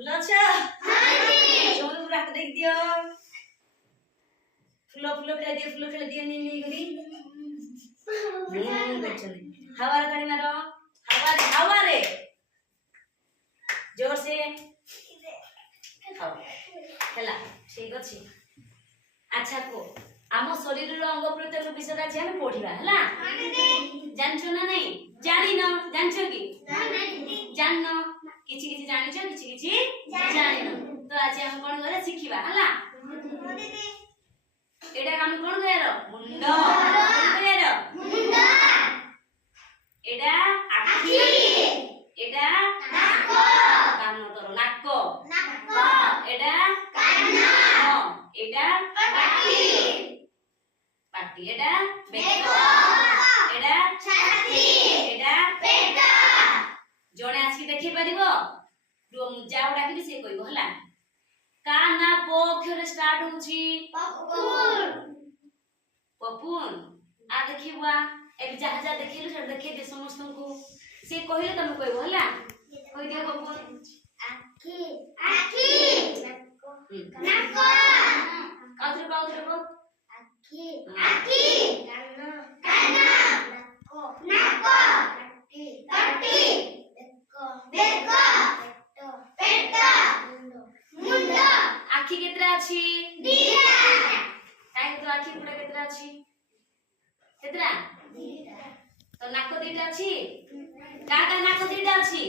ଫୁଲ ଅଛ ସବୁ ପୁରା ହାତ ଦେଖି ଦିଅ ଫୁଲ ଖେଳି ଦିଅ ନି କରି ଦେଖଛନ୍ତି ହାୱାରେ ତାଳି ମାର ହାୱାରେ जोर से ହେଲା ଠିକ ଅଛି अच्छा को आम शरीर रो अंग प्रत्यंग विषय आज हम पढ़िबा हला जानछो ना नहीं जानि न जानछो कि जान न किछि किछि जानिछो किछि किछि जानि न तो आज हम कोन करे सिखिबा हला एटा हम कोन गयारो मुंड गयारो मुंड एटा आखी एटा नाको कान तोर नाको नाको एटा कान एटा पाटी पाटी एटा बेको एटा छाती एटा पेट जणे आसी देखि परिबो जो जाउ डाकिबी से कहिबो हला काना प अक्षर स्टार्ट होची पपुन पपुन आ देखिबा ए जहा जा देखिलु से देखि दे समस्त को से कहिले तमे कहबो हला कहि दियो पपुन आखी आखी नाको काउथरे को आखी आखी कान कान नाको नाको पाटी पाटी बेको बेको पेट पेट मुंड आखी केतरा अछि दीटा काई तो आखी पुडा केतरा अछि केतरा दीटा तो नाको दीटा अछि का नाको दीटा अछि